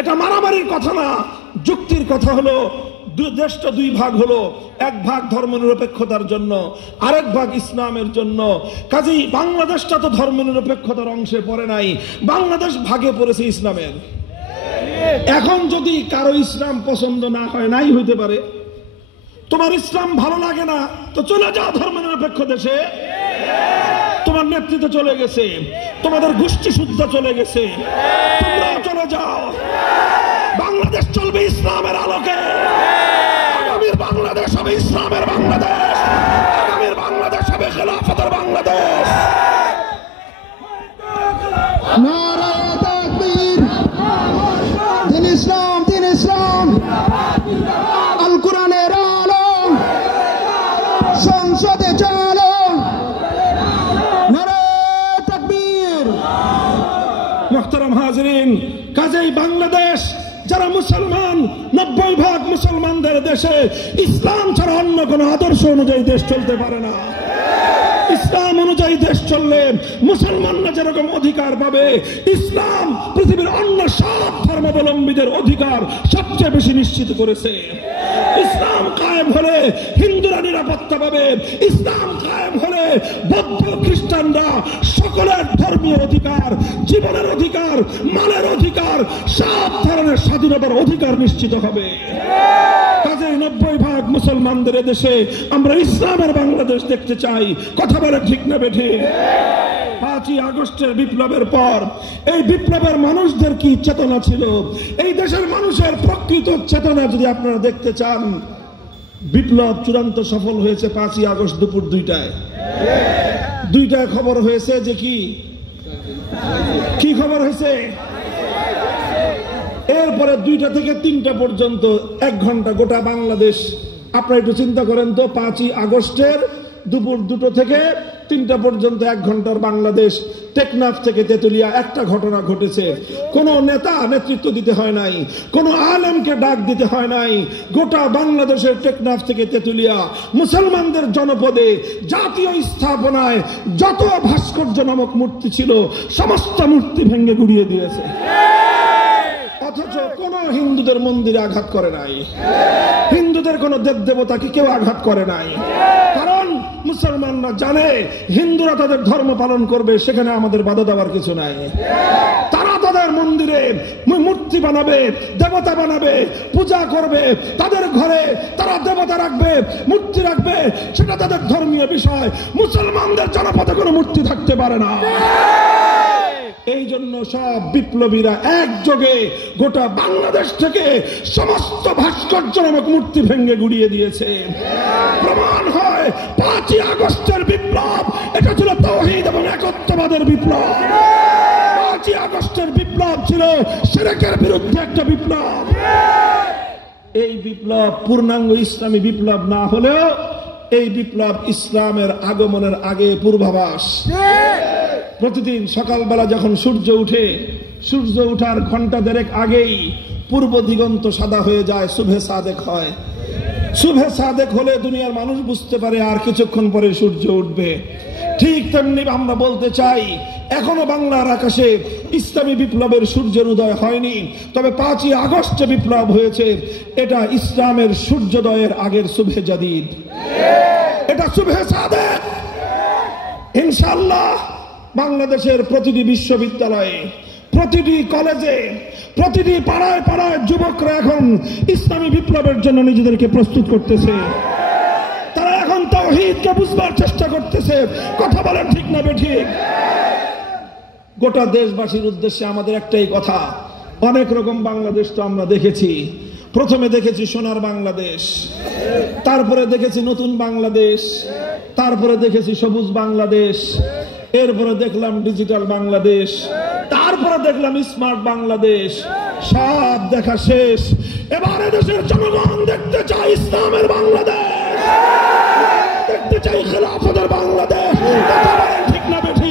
এটা মারামারির কথা না, যুক্তির কথা হলো দেশটা দুই ভাগ হলো, এক ভাগ ধর্মনিরপেক্ষতার জন্য, আরেক ভাগ ইসলামের জন্য। কাজেই বাংলাদেশটা তো ধর্মনিরপেক্ষতার অংশে পড়ে নাই, বাংলাদেশ ভাগে পড়েছে ইসলামের। এখন যদি কারো ইসলাম পছন্দ না হয়, নাই হইতে পারে, তোমার ইসলাম ভালো লাগে না তো চলে যাও ধর্মনিরপেক্ষ দেশে। তোমার নেতৃত্ব চলে গেছে, তোমাদের গোষ্ঠী শুদ্ধ চলে গেছে, তোমরাও চলে যাও। বাংলাদেশ চলবে ইসলামের আলোকে। আগামীর বাংলাদেশ হবে ইসলামের বাংলাদেশ, আগামীর বাংলাদেশ হবে খেলাফতের বাংলাদেশ। নারায়ে তাকবীর, দিন ইসলাম, দিন ইসলাম, আল কোরআনের আলো সংসদে চলো। নারায়ে তাকবীর। মুহতারাম হাজিরিন, কাজেই বাংলাদেশ যারা মুসলমান, 90% মুসলমানদের দেশে ইসলাম ছাড়া অন্য কোন আদর্শ অনুযায়ী দেশ চলতে পারে না। ইসলাম অনুযায়ী দেশ চললে মুসলমানরা যেরকম অধিকার পাবে, ইসলাম পৃথিবীর অন্য সব ধর্মাবলম্বীদের অধিকার সবচেয়ে বেশি নিশ্চিত করেছে। ইসলাম কায়েম হলে হিন্দুরা নিরাপত্তা পাবে, ইসলাম কায়েম হলে বৌদ্ধ খ্রিস্টানরা সকলের ধর্মীয় অধিকার, জীবনের অধিকার, মালের অধিকার, সব ধরনের স্বাধীনতার অধিকার নিশ্চিত হবে। কাজেই 90% মুসলমানদের দেশে আমরা ইসলামের বাংলাদেশ দেখতে চাই। কথা বলে ঠিক না বেঠিক? 5ই আগস্টের বিপ্লবের পর এই বিপ্লবের মানুষদের কি চেতনা ছিল, এই দেশের মানুষের প্রকৃত চেতনা যদি আপনারা দেখতে চান, বিপ্লব চূড়ান্ত সফল হয়েছে 5ই আগস্ট দুপুর 2টায় খবর হয়েছে যে কি খবর হয়েছে, এরপরে 2টা থেকে 3টা পর্যন্ত 1 ঘন্টা গোটা বাংলাদেশ। আপনারা একটু চিন্তা করেন তো, 5ই আগস্টের দুপুর 2টো থেকে 3টা পর্যন্ত 1 ঘন্টার বাংলাদেশ। টেকনাফ থেকে তেতুলিয়া একটা ঘটনা ঘটেছে, কোন নেতা নেতৃত্ব দিতে হয় নাই, কোন আলেমকে ডাক দিতে হয় নাই। গোটা বাংলাদেশের টেকনাফ থেকে তেতুলিয়া মুসলমানদের জনপদে জাতীয় স্থাপনায় যত ভাস্কর্য নামক মূর্তি ছিল সমস্ত মূর্তি ভেঙে গুড়িয়ে দিয়েছে। অথচ কোন হিন্দুদের মন্দিরে আঘাত করে নাই, হিন্দুদের কোন দেব দেবতাকে কেউ আঘাত করে নাই। কারণ মুসলমানরা জানে হিন্দুরা তাদের ধর্ম পালন করবে, সেখানে আমাদের বাধা দেওয়ার কিছু নাই। তারা তাদের মন্দিরে মূর্তি বানাবে, দেবতা বানাবে, পূজা করবে, তাদের ঘরে তারা দেবতা রাখবে, মূর্তি রাখবে, সেটা তাদের ধর্মীয় বিষয়। মুসলমানদের জনপদে কোনো মূর্তি থাকতে পারে না। এই জন্য সব বিপ্লবীরা একযোগে গোটা বাংলাদেশ থেকে সমস্ত ভাস্কর্য নামক মূর্তি ভেঙে গুড়িয়ে দিয়েছে। প্রমাণ হয় 5ই আগস্টের বিপ্লব এটা ছিল তাওহীদ এবং একত্ববাদের বিপ্লব। 5ই আগস্টের বিপ্লব ছিল শিরকের বিরুদ্ধে একটা বিপ্লব। এই বিপ্লব পূর্ণাঙ্গ ইসলামী বিপ্লব না হলেও এই বিপ্লব ইসলামের আগমনের আগে পূর্বাভাস। প্রতিদিন সকালবেলা যখন সূর্য উঠে, সূর্য উঠার ঘন্টা দেড়েক আগেই পূর্ব দিগন্ত সাদা হয়ে যায়, শুভে সাদেক হয়। শুভে সাদেক হলে দুনিয়ার মানুষ বুঝতে পারে আর কিছুক্ষণ পরে সূর্য উঠবে। ঠিক তেমনি আমরা বলতে চাই, এখনো বাংলার আকাশে ইসলামী বিপ্লবের সূর্যের উদয় হয়নি, তবে 5ই আগস্টে বিপ্লব হয়েছে। এটা ইসলামের সূর্যোদয়ের আগের শুভে জাদিদ, এটা শুভে সাদেক। ইনশাআল্লাহ বাংলাদেশের প্রতিটি বিশ্ববিদ্যালয়ে, প্রতিটি কলেজে, প্রতিটি পাড়ায় পাড়ায় যুবকরা এখন ইসলামী বিপ্লবের জন্য নিজেদেরকে প্রস্তুত করতেছে। তারা এখন তাওহীদকে বুঝবার চেষ্টা করতেছে। কথা বলেন ঠিক না বেঠিক? গোটা দেশবাসীর উদ্দেশ্যে আমাদের একটাই কথা, অনেক রকম বাংলাদেশ তো আমরা দেখেছি। প্রথমে দেখেছি সোনার বাংলাদেশ, তারপরে দেখেছি নতুন বাংলাদেশ, তারপরে দেখেছি সবুজ বাংলাদেশ, এরপরে দেখলাম ডিজিটাল বাংলাদেশ, তারপরে দেখলাম স্মার্ট বাংলাদেশ। সব দেখা শেষ, এবারে দেশের জনগণ দেখতে চাই ইসলামের বাংলাদেশ, দেখতে চাই খেলাফতের বাংলাদেশ। ঠিক না বেঠিক?